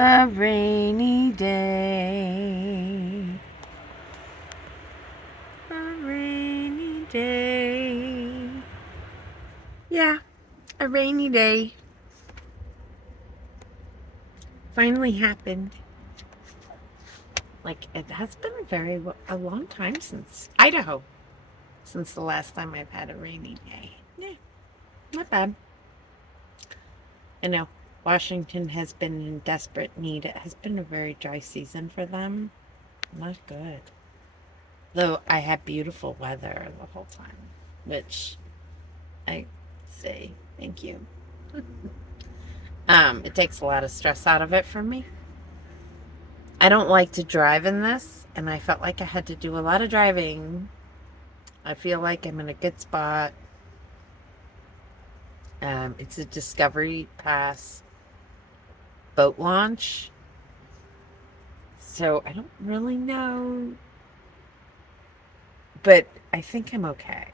A rainy day. A rainy day. Yeah, a rainy day finally happened. Like, it has been a long time since Idaho, since the last time I've had a rainy day. Yeah, not bad. I know Washington has been in desperate need. It has been a very dry season for them. Not good. Though I had beautiful weather the whole time, which I say thank you. It takes a lot of stress out of it for me. I don't like to drive in this, and I felt like I had to do a lot of driving. I feel like I'm in a good spot. It's a Discovery Pass boat launch, so I don't really know, but I think I'm okay.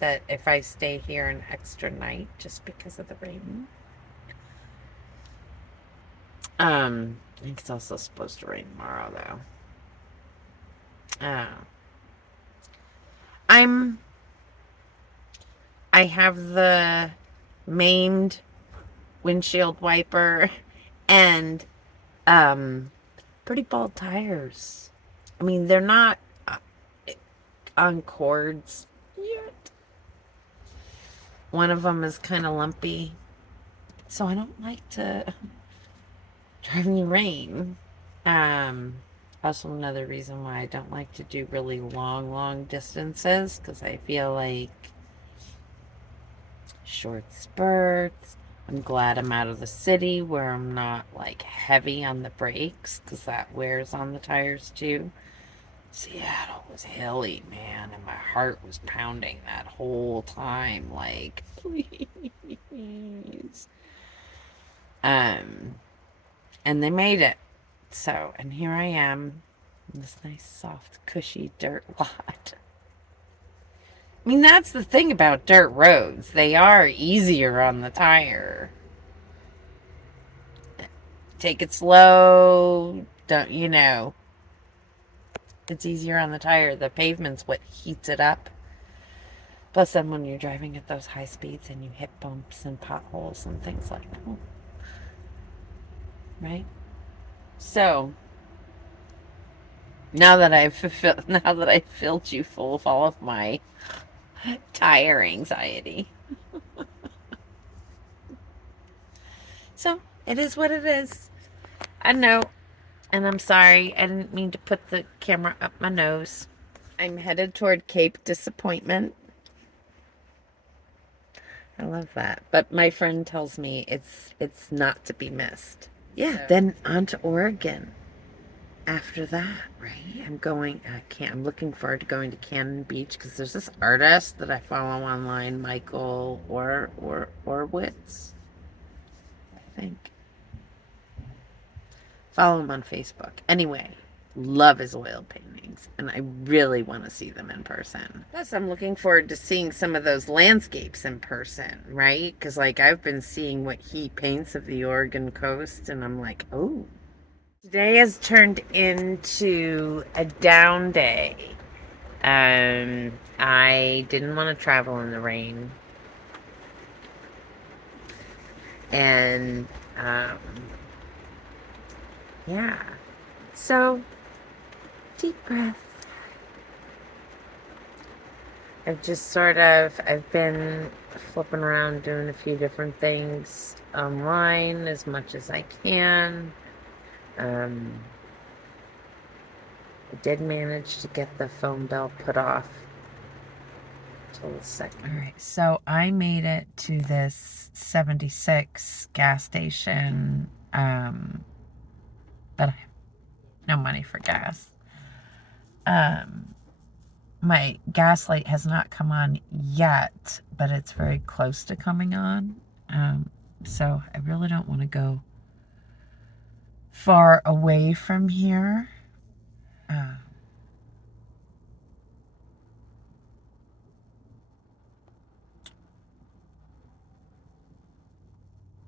That if I stay here an extra night just because of the rain. I think it's also supposed to rain tomorrow, though. I'm. I have the maimed windshield wiper and um pretty bald tires. I mean, they're not on cords yet. One of them is kind of lumpy, so I don't like to drive in the rain. Also another reason why I don't like to do really long distances, because I feel like short spurts. I'm glad I'm out of the city where I'm not like heavy on the brakes, because that wears on the tires too. Seattle was hilly, man, and my heart was pounding that whole time. Like, please. Um, and they made it. So, and here I am in this nice, soft, cushy dirt lot. I mean, that's the thing about dirt roads. They are easier on the tire. Take it slow. Don't, it's easier on the tire. The pavement's what heats it up. Plus, then when you're driving at those high speeds and you hit bumps and potholes and things like that. Right? So, now that I've filled you full of all of my tire anxiety. So, it is what it is. I know. And I'm sorry. I didn't mean to put the camera up my nose. I'm headed toward Cape Disappointment. I love that. But my friend tells me it's not to be missed. Yeah, so. Then on to Oregon. After that, right? I'm looking forward to going to Cannon Beach because there's this artist that I follow online, Michael Orwitz, I think. Follow him on Facebook. Anyway, love his oil paintings, and I really want to see them in person. Plus, I'm looking forward to seeing some of those landscapes in person, right? Because, like, I've been seeing what he paints of the Oregon coast, and I'm like, oh. Today has turned into a down day. I didn't want to travel in the rain. And, yeah. So, deep breath. I've been flipping around doing a few different things online as much as I can. I did manage to get the phone bill put off till the second. All right, so I made it to this 76 gas station, but I have no money for gas. My gas light has not come on yet, but it's very close to coming on. So I really don't want to go far away from here.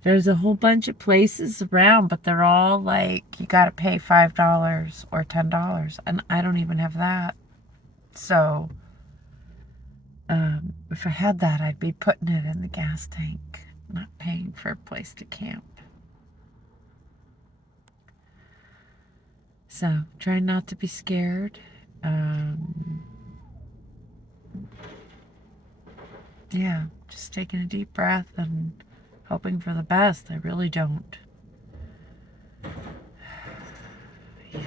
There's a whole bunch of places around, but they're all like, you got to pay $5 or $10. And I don't even have that. So, if I had that, I'd be putting it in the gas tank, not paying for a place to camp. So, trying not to be scared. Yeah, just taking a deep breath and hoping for the best. I really don't. Yeah.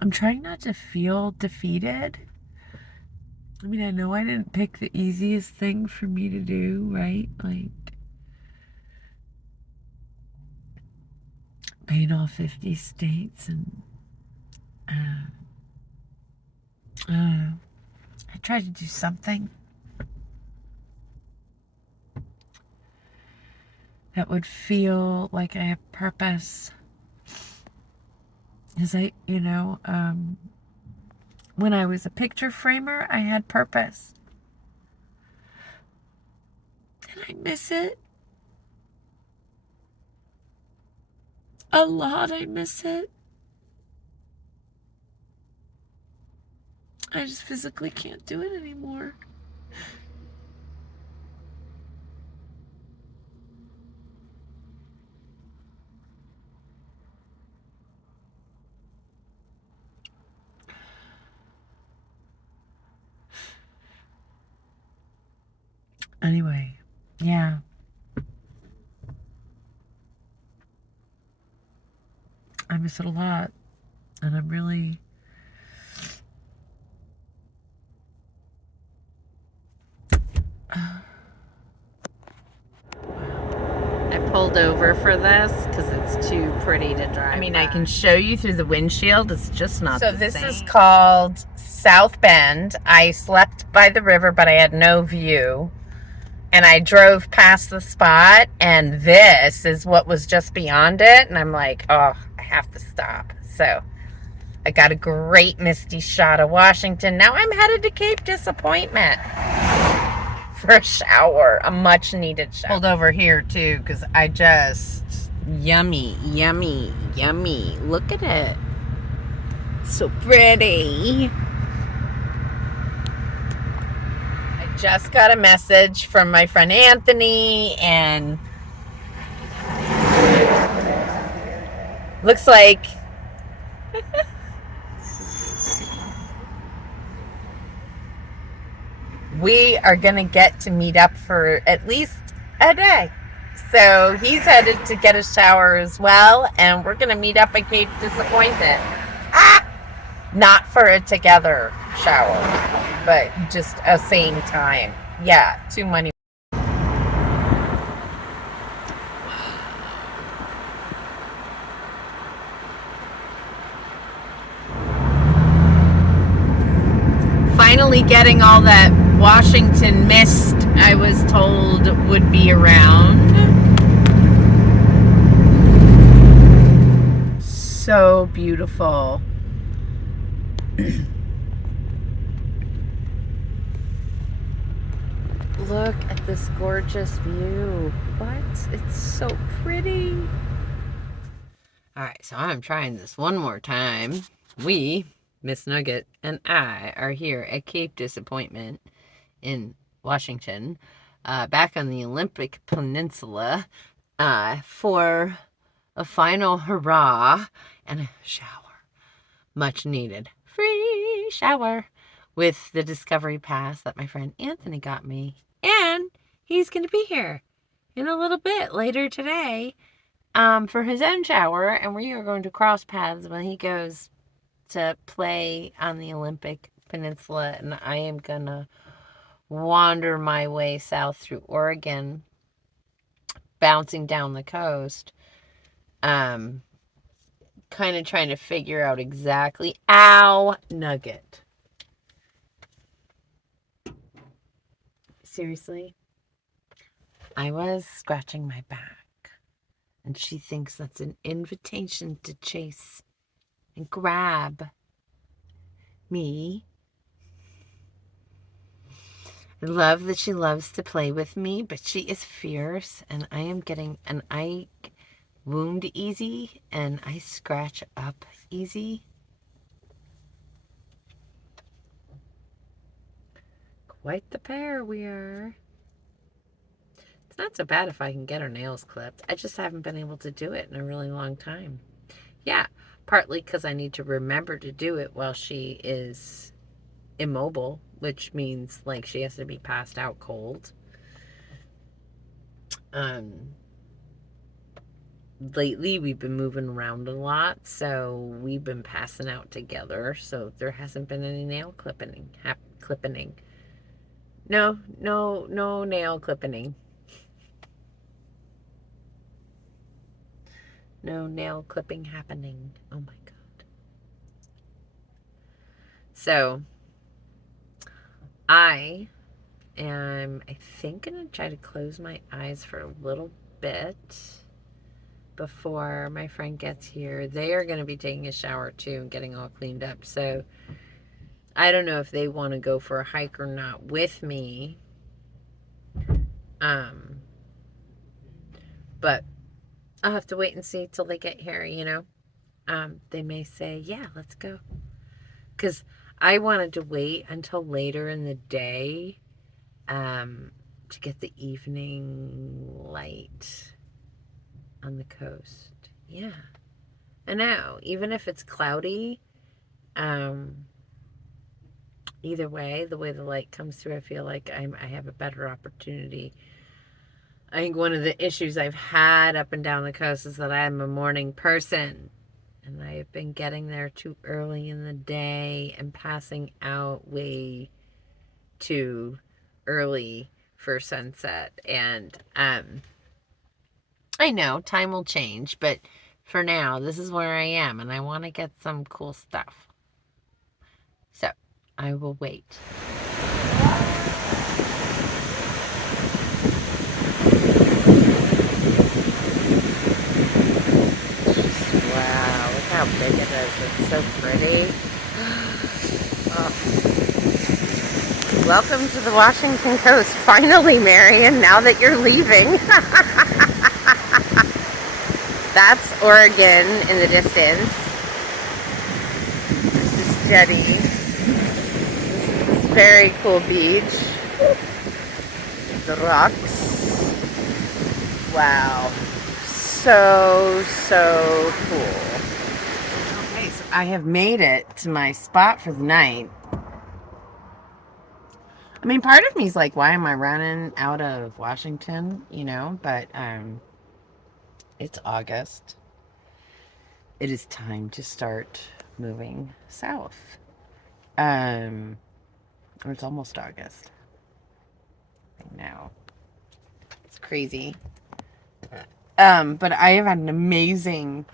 I'm trying not to feel defeated. I mean, I know I didn't pick the easiest thing for me to do, right? Like, paying all 50 states and I tried to do something that would feel like I have purpose. Because when I was a picture framer, I had purpose. And I miss it. A lot, I miss it. I just physically can't do it anymore. Anyway, yeah. I miss it a lot. And I'm really... I pulled over for this because it's too pretty to drive. I mean, I can show you through the windshield. It's just not the same. So this is called South Bend. I slept by the river, but I had no view. And I drove past the spot, and this is what was just beyond it. And I'm like, oh, I have to stop. So I got a great misty shot of Washington. Now I'm headed to Cape Disappointment for a shower, a much needed shower. Pulled over here too, because I just, yummy, yummy, yummy. Look at it. So pretty. I just got a message from my friend Anthony, and looks like we are going to get to meet up for at least a day. So he's headed to get a shower as well, and we're going to meet up at Cape Disappointment. Not for a together shower, but just a same time. Yeah, too many. Finally getting all that Washington mist I was told would be around. So beautiful. Look at this gorgeous view. What? It's so pretty. All right, so I'm trying this one more time. We, Miss Nugget, and I are here at Cape Disappointment in Washington, back on the Olympic Peninsula, for a final hurrah and a shower. Much needed. Free shower with the Discovery Pass that my friend Anthony got me. And he's going to be here in a little bit later today for his own shower. And we are going to cross paths when he goes to play on the Olympic Peninsula. And I am going to wander my way south through Oregon, bouncing down the coast. Kind of trying to figure out exactly. Ow, Nugget. Seriously? I was scratching my back, and she thinks that's an invitation to chase and grab me. I love that she loves to play with me, but she is fierce, and I am getting an eye wound easy, and I scratch up easy. Quite the pair we are. It's not so bad if I can get her nails clipped. I just haven't been able to do it in a really long time. Yeah, partly because I need to remember to do it while she is immobile, which means like she has to be passed out cold. Lately we've been moving around a lot, so we've been passing out together, so there hasn't been any nail clipping. No nail clipping. No nail clipping happening. Oh my god. So I think gonna try to close my eyes for a little bit before my friend gets here. They are gonna be taking a shower too and getting all cleaned up. So I don't know if they want to go for a hike or not with me. But I'll have to wait and see till they get here, you know. They may say, yeah, let's go. Because I wanted to wait until later in the day to get the evening light on the coast. Yeah. I know. Even if it's cloudy, either way, the way the light comes through, I feel like I have a better opportunity. I think one of the issues I've had up and down the coast is that I'm a morning person. And I have been getting there too early in the day and passing out way too early for sunset. And I know time will change, but for now, this is where I am, and I want to get some cool stuff. So I will wait. Wow, look how big it is. It's so pretty. Oh. Welcome to the Washington coast. Finally, Marion, now that you're leaving. That's Oregon in the distance. This is Jetty. This is this very cool beach. The rocks. Wow. So cool. Okay, so I have made it to my spot for the night. I mean, part of me is like, why am I running out of Washington, you know? But it's August. It is time to start moving south. Or it's almost August. Right now. It's crazy. But I have had an amazing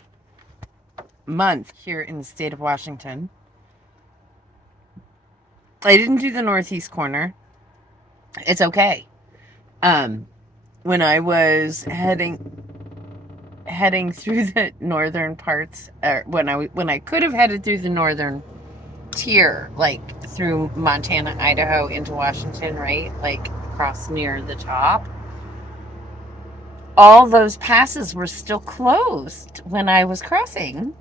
month here in the state of Washington. I didn't do the northeast corner. It's okay. When I was heading through the northern parts, when I could have headed through the northern tier, like through Montana, Idaho into Washington, right? Like across near the top. All those passes were still closed when I was crossing.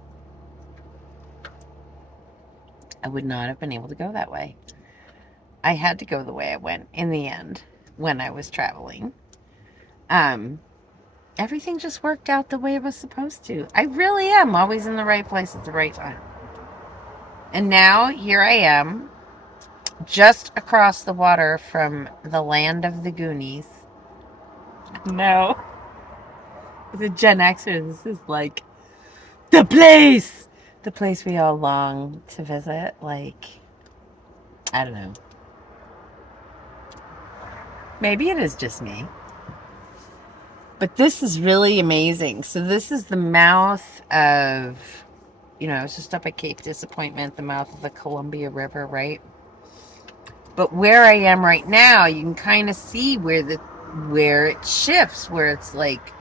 I would not have been able to go that way. I had to go the way I went in the end when I was traveling. Everything just worked out the way it was supposed to. I really am always in the right place at the right time. And now here I am, just across the water from the land of the Goonies. No. As a Gen Xer, this is like the place we all long to visit. Like, I don't know. Maybe it is just me. But this is really amazing. So this is the mouth of, it's just up at Cape Disappointment, the mouth of the Columbia River, right? But where I am right now, you can kind of see where it shifts, where it's like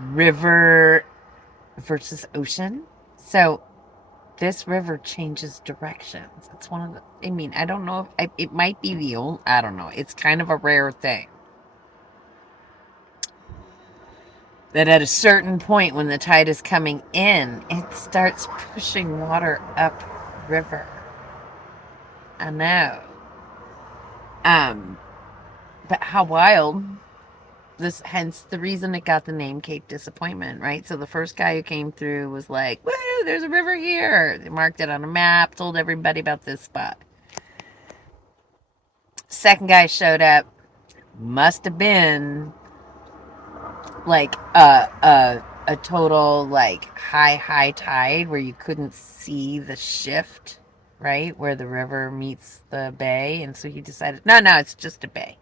river versus ocean. So this river changes directions. It's one of the, I mean, I don't know if, it might be the old, I don't know. It's kind of a rare thing. That at a certain point when the tide is coming in, it starts pushing water up river. I know. But how wild. This, hence the reason it got the name Cape Disappointment, right? So the first guy who came through was like, woo, there's a river here. They marked it on a map, told everybody about this spot. Second guy showed up, must have been like a total like high tide where you couldn't see the shift, right? Where the river meets the bay. And so he decided, no, it's just a bay.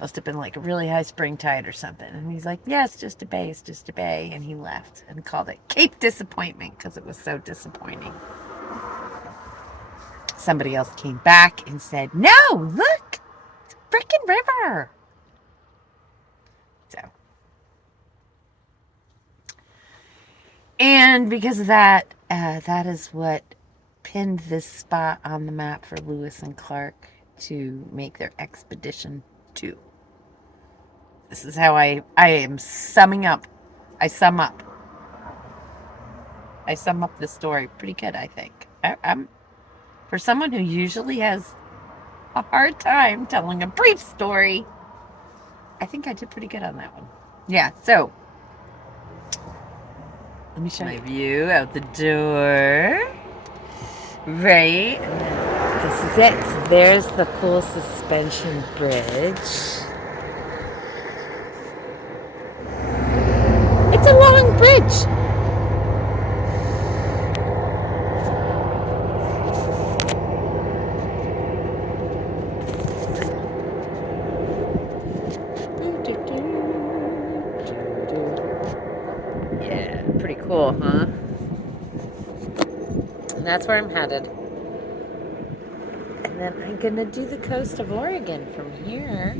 Must have been like a really high spring tide or something. And he's like, yeah, it's just a bay. And he left and called it Cape Disappointment because it was so disappointing. Somebody else came back and said, no, look, it's a freaking river. So. And because of that, that is what pinned this spot on the map for Lewis and Clark to make their expedition to. This is how I am summing up. I sum up the story pretty good, I think. I'm for someone who usually has a hard time telling a brief story, I think I did pretty good on that one. Yeah, so let me show you my view out the door. Right. This is it. So there's the cool suspension bridge. It's a long bridge. Yeah, pretty cool, huh? And that's where I'm headed. And then I'm gonna do the coast of Oregon from here.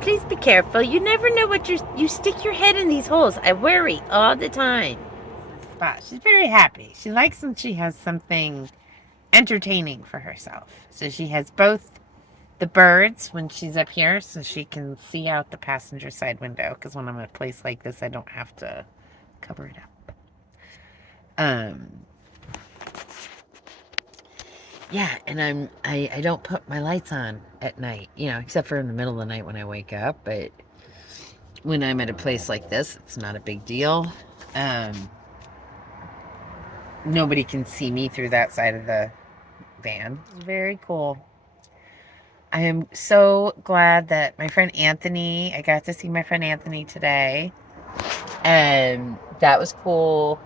Please be careful. You never know what you stick your head in these holes. I worry all the time. Spot. She's very happy. She likes when she has something entertaining for herself. So she has both the birds when she's up here so she can see out the passenger side window, because when I'm at a place like this I don't have to cover it up. Yeah, and I don't put my lights on at night, you know, except for in the middle of the night when I wake up, but when I'm at a place like this, it's not a big deal. Nobody can see me through that side of the van. It's very cool. I am so glad that my friend Anthony, I got to see my friend Anthony today, and that was cool.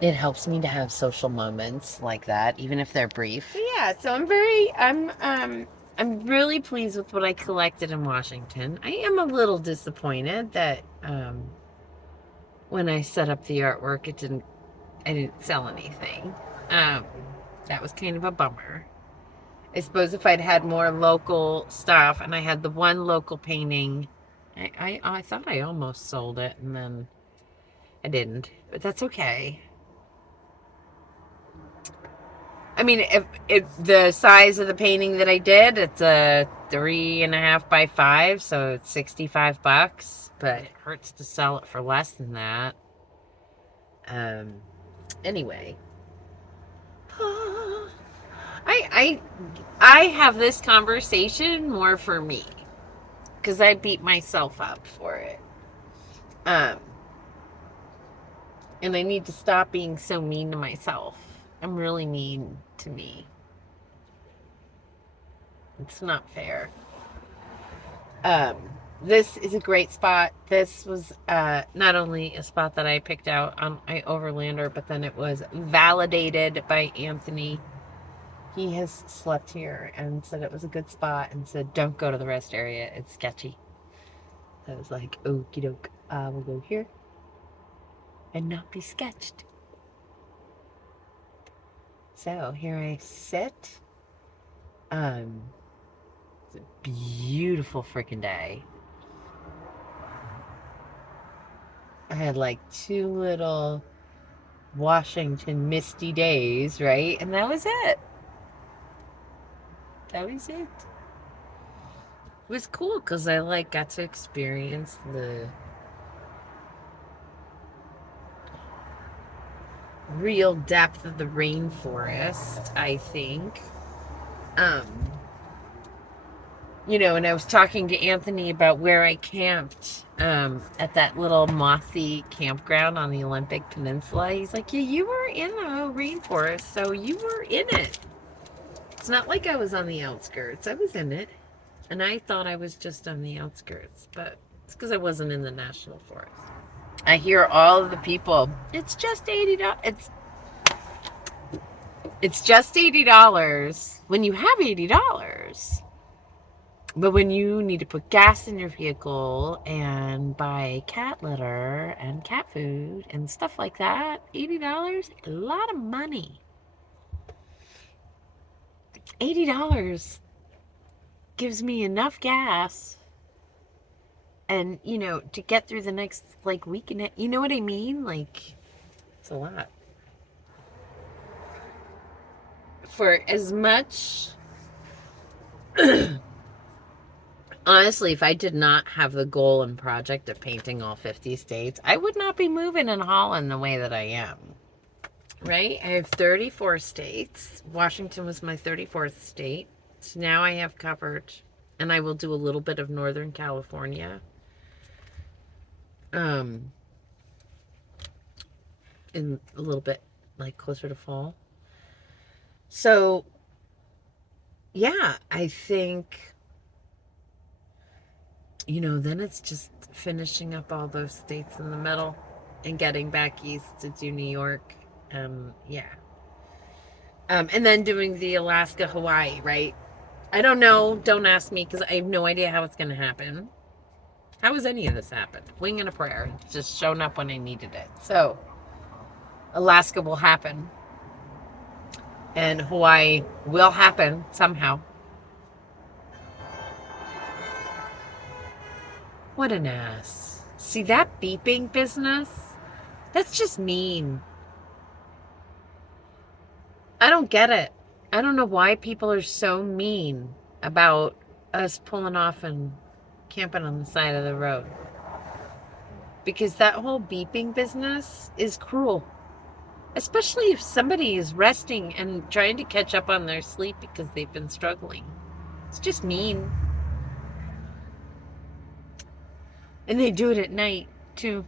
It helps me to have social moments like that, even if they're brief. Yeah, so I'm really pleased with what I collected in Washington. I am a little disappointed that when I set up the artwork, I didn't sell anything. That was kind of a bummer. I suppose if I'd had more local stuff and I had the one local painting, I thought I almost sold it, and then I didn't, but that's okay. I mean, if the size of the painting that I did, it's a 3.5 by 5, so it's $65, but it hurts to sell it for less than that. Anyway, I have this conversation more for me, because I beat myself up for it. And I need to stop being so mean to myself. I'm really mean to me. It's not fair. This is a great spot. This was not only a spot that I picked out on my Overlander, but then it was validated by Anthony. He has slept here and said it was a good spot and said, don't go to the rest area. It's sketchy. I was like, okie doke. We'll go here and not be sketched. So here I sit. It's a beautiful freaking day. had like 2 little Washington misty days, right? And that was it. That was it. It was cool because I like got to experience the real depth of the rainforest, I think. Um, and I was talking to Anthony about where I camped at that little mossy campground on the Olympic Peninsula. He's like, yeah, you were in the rainforest, so you were in it. It's not like I was on the outskirts. I was in it. And I thought I was just on the outskirts, but it's because I wasn't in the national forest. I hear all of the people, it's just $80. It's just $80 when you have $80. But when you need to put gas in your vehicle and buy cat litter and cat food and stuff like that, $80, a lot of money. $80 gives me enough gas and, to get through the next, week and you know what I mean? It's a lot. For as much... Honestly, if I did not have the goal and project of painting all 50 states, I would not be moving in Holland the way that I am. Right? I have 34 states. Washington was my 34th state. So now I have covered, and I will do a little bit of Northern California. In a little bit, closer to fall. So, yeah, I think... then it's just finishing up all those states in the middle and getting back east to do New York. Yeah. And then doing the Alaska, Hawaii, right? I don't know. Don't ask me because I have no idea how it's going to happen. How has any of this happened? Wing and a prayer. Just shown up when I needed it. So, Alaska will happen. And Hawaii will happen somehow. What an ass. See, that beeping business? That's just mean. I don't get it. I don't know why people are so mean about us pulling off and camping on the side of the road. Because that whole beeping business is cruel. Especially if somebody is resting and trying to catch up on their sleep because they've been struggling. It's just mean. And they do it at night, too.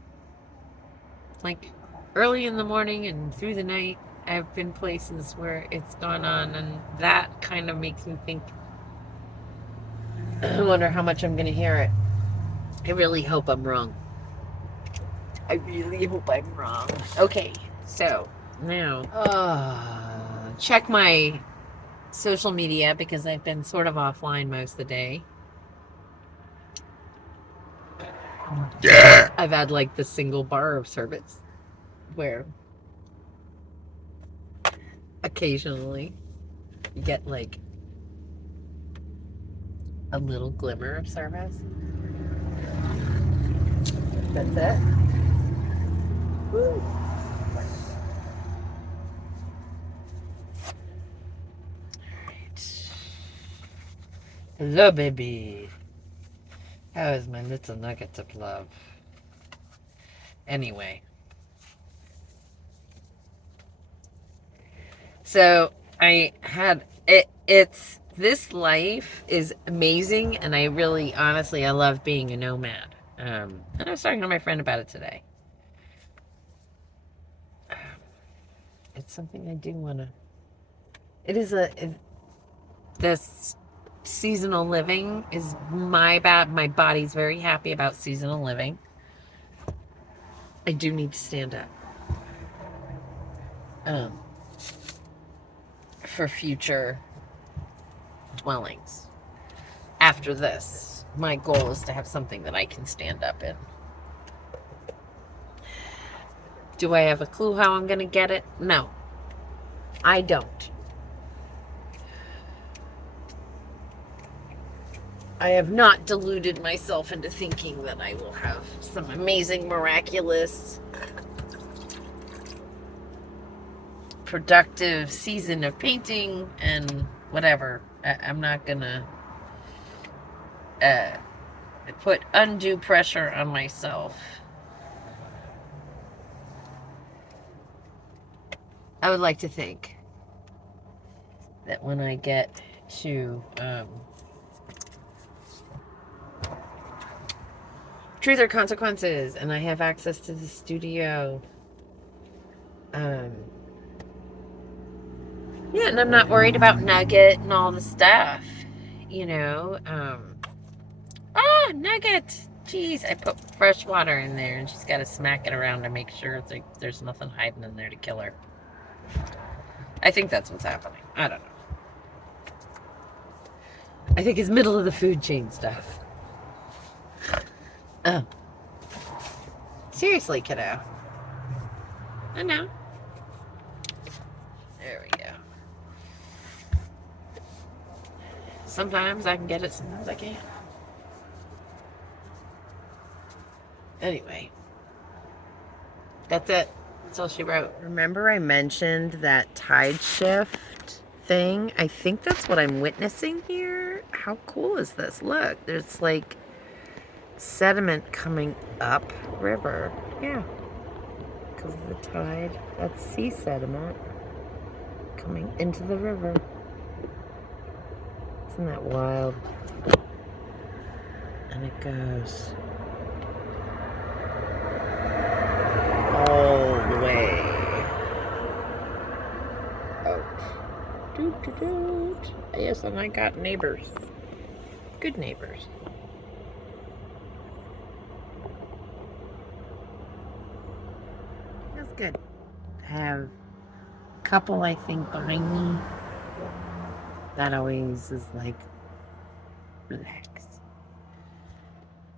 Early in the morning and through the night. I've been places where it's gone on, and that kind of makes me think, I wonder how much I'm going to hear it. I really hope I'm wrong. I really hope I'm wrong. Okay, so now, check my social media because I've been sort of offline most of the day. Yeah. I've had the single bar of service where occasionally you get a little glimmer of service. That's it. Woo. Alright. Hello, baby. How is my little nugget of love? Anyway. So I had this life is amazing, and I really, honestly, I love being a nomad. And I was talking to my friend about it today. It's something I do want to. It is this seasonal living is my body's very happy about seasonal living. I do need to stand up. For future dwellings. After this, my goal is to have something that I can stand up in. Do I have a clue how I'm going to get it? No. I don't. I have not deluded myself into thinking that I will have some amazing, miraculous, productive season of painting and whatever. I'm not gonna put undue pressure on myself. I would like to think that when I get to Truth or Consequences and I have access to the studio, yeah, and I'm not worried about Nugget and all the stuff, you know. Nugget! Jeez, I put fresh water in there and she's got to smack it around to make sure there's nothing hiding in there to kill her. I think that's what's happening. I don't know. I think it's middle of the food chain stuff. Oh. Seriously, kiddo. I know. There we go. Sometimes I can get it, sometimes I can't. Anyway. That's it. That's all she wrote. Remember I mentioned that tide shift thing? I think that's what I'm witnessing here. How cool is this? Look, there's like sediment coming up river. Yeah. Because of the tide. That's sea sediment coming into the river. Isn't that wild? And it goes all the way out. Doot, doot, doot. Yes, and I got neighbors. Good neighbors. That's good. I have a couple, I think, behind me. That always is like, relax.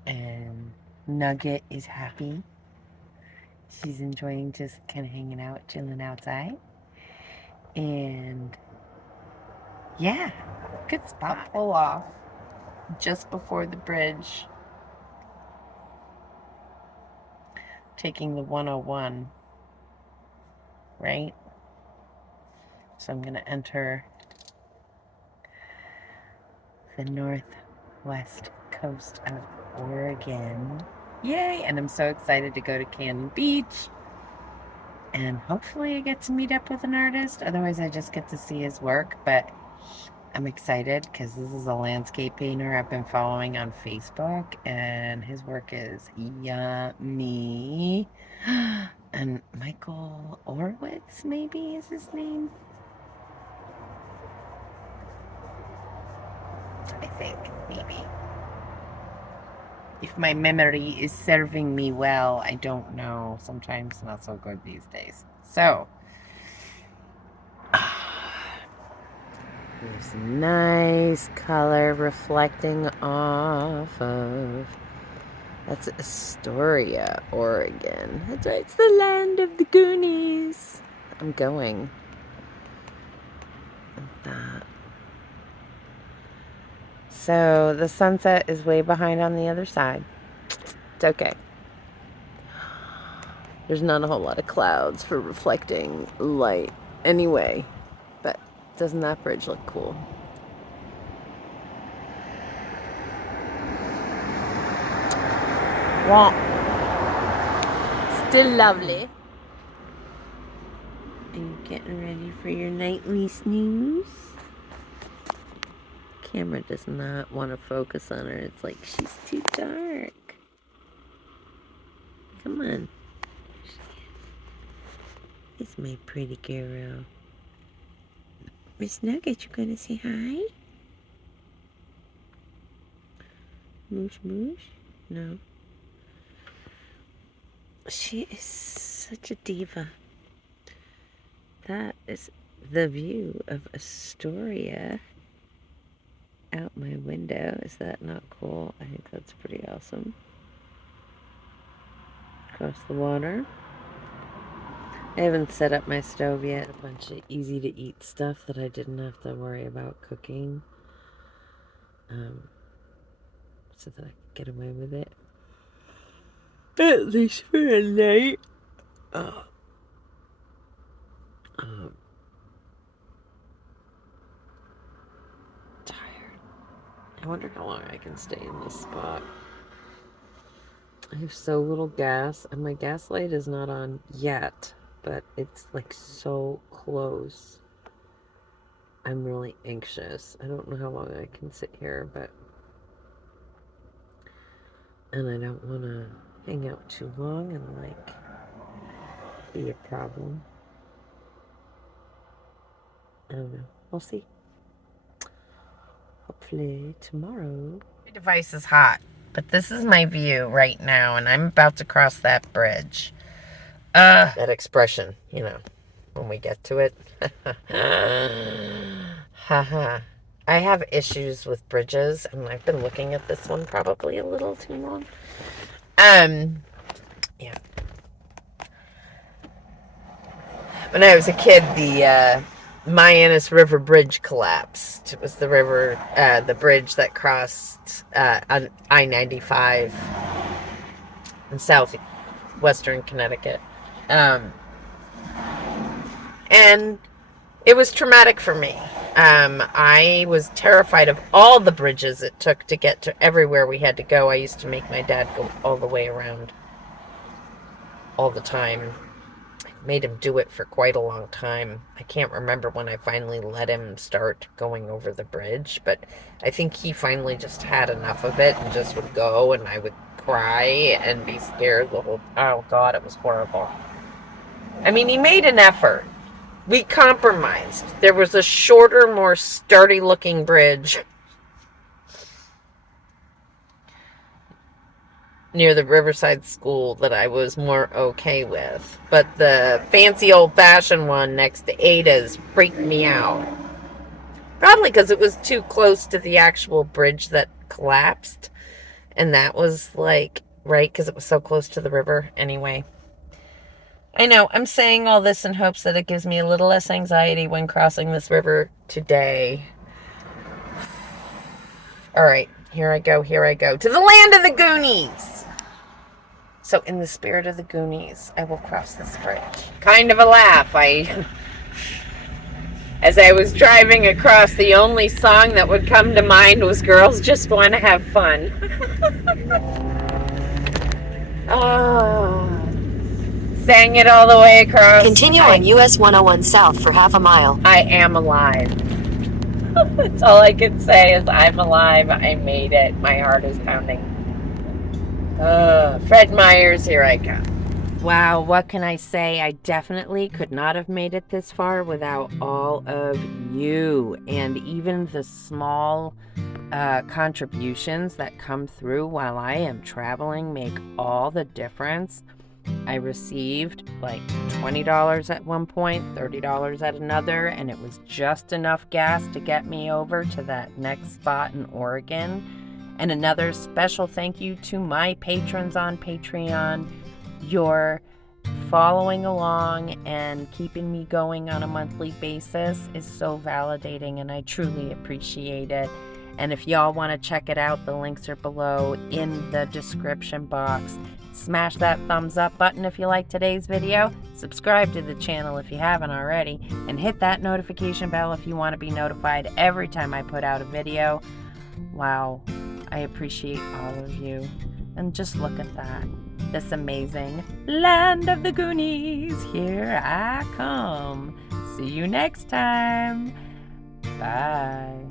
And Nugget is happy. She's enjoying just kind of hanging out, chilling outside. And yeah, good spot. Pull off just before the bridge. Taking the 101, right? So I'm going to enter the northwest coast of Oregon. Yay! And I'm so excited to go to Cannon Beach. And hopefully I get to meet up with an artist. Otherwise I just get to see his work. But I'm excited because this is a landscape painter I've been following on Facebook. And his work is yummy. And Michael Orwitz, maybe is his name? I think, maybe. If my memory is serving me well, I don't know. Sometimes not so good these days. So, there's some nice color reflecting off of. That's Astoria, Oregon. That's right, it's the land of the Goonies. I'm going. Like that. So the sunset is way behind on the other side. It's okay. There's not a whole lot of clouds for reflecting light anyway. But doesn't that bridge look cool? Well, still lovely. Are you getting ready for your nightly snooze? Camera does not want to focus on her. It's like she's too dark. Come on. It's my pretty girl. Miss Nugget, you gonna say hi? Moosh moosh? No. She is such a diva. That is the view of Astoria out my window. Is that not cool? I think that's pretty awesome. Across the water. I haven't set up my stove yet. A bunch of easy to eat stuff that I didn't have to worry about cooking. so that I could get away with it. At least for a night. Tired. I wonder how long I can stay in this spot. I have so little gas, and my gas light is not on yet, but it's like so close. I'm really anxious. I don't know how long I can sit here, and I don't want to hang out too long and like be a problem. I don't know. We'll see. Hopefully tomorrow. My device is hot, but this is my view right now, and I'm about to cross that bridge. That expression, you know, when we get to it. Haha. I have issues with bridges, and I've been looking at this one probably a little too long. Yeah. When I was a kid, the Marion River Bridge collapsed. It was the river, the bridge that crossed on I-95 in southwestern Connecticut. And it was traumatic for me. I was terrified of all the bridges it took to get to everywhere we had to go. I used to make my dad go all the way around all the time. Made him do it for quite a long time. I can't remember when I finally let him start going over the bridge, but I think he finally just had enough of it and just would go, and I would cry and be scared the whole... Oh God, it was horrible. I mean, he made an effort. We compromised. There was a shorter, more sturdy looking bridge near the Riverside School that I was more okay with. But the fancy old-fashioned one next to Ada's freaked me out. Probably because it was too close to the actual bridge that collapsed. And that was like, right, because it was so close to the river anyway. I know, I'm saying all this in hopes that it gives me a little less anxiety when crossing this river today. Alright, here I go, to the land of the Goonies! So in the spirit of the Goonies, I will cross this bridge. Kind of a laugh. As I was driving across, the only song that would come to mind was Girls Just Want to Have Fun. Oh, sang it all the way across. Continue on US 101 South for half a mile. I am alive. That's all I can say is I'm alive. I made it. My heart is pounding. Fred Meyers, here I come. Wow, what can I say? I definitely could not have made it this far without all of you, and even the small contributions that come through while I am traveling make all the difference. I received like $20 at one point, $30 at another, and it was just enough gas to get me over to that next spot in Oregon. And another special thank you to my patrons on Patreon. Your following along and keeping me going on a monthly basis is so validating, and I truly appreciate it. And if y'all want to check it out, the links are below in the description box. Smash that thumbs up button if you like today's video. Subscribe to the channel if you haven't already. And hit that notification bell if you want to be notified every time I put out a video. Wow. I appreciate all of you. And just look at that. This amazing land of the Goonies. Here I come. See you next time. Bye.